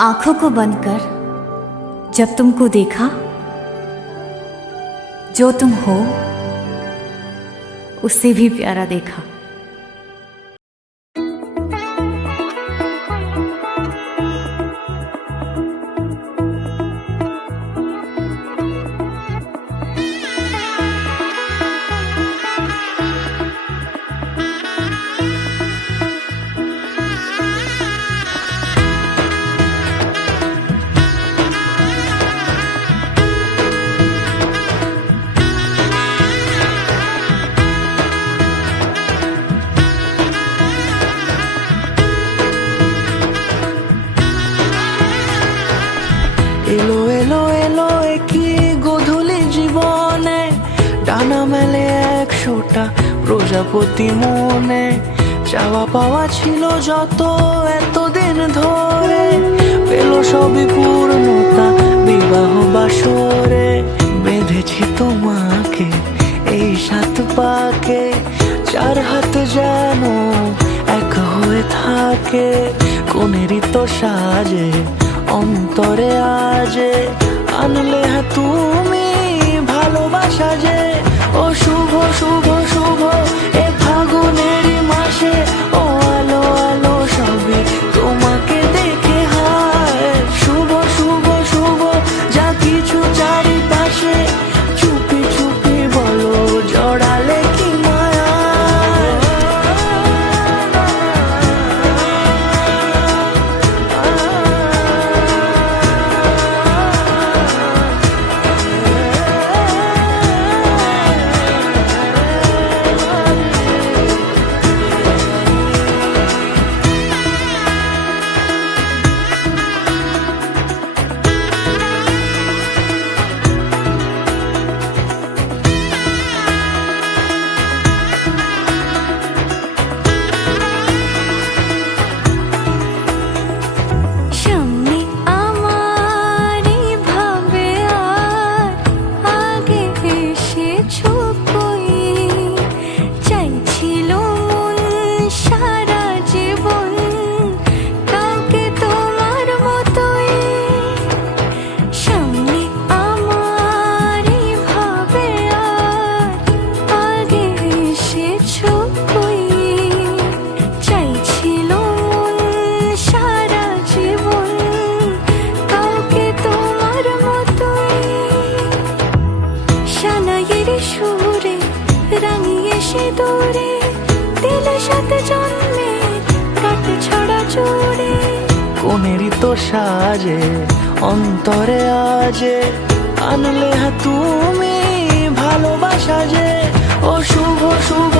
आंखों को बंद कर जब तुमको देखा, जो तुम हो उससे भी प्यारा देखा। এলো এলো এলো একই গোধূলি জীবনে, ডানা মেলে 100টা প্রজাপতি মনে। চাওয়া পাওয়া ছিল যত এতদিন ধরে, পেল সবই পূর্ণতা বিবাহ বাসরে। বেঁধেছি তোমাকে এই 7 পাকে, 4 হাত যেন এক হয়ে থাকে। কোনেরই তো সাজে অন্তরে আজে, আনলে হ্যাঁ তুমি ভালোবাসা যে। ও শুভ শুভ শুভ এ ফাগুনেরই মাসে, ও আলো আলো সবে তোমাকে দেখে হায়। শুভ শুভ শুভ যা কিছু চারিপাশে, চুপি চুপি বলো জড়ালে কি মায়া। সুরে রাঙিয়ে সে দূরে, দিলে 7 জন্মের কাট ছড়া জোড়ে। কোনেরই তো সাজে অন্তরে আজে, আনলে হ্যাঁ তুমি ভালোবাসা যে। ও শুভ শুভ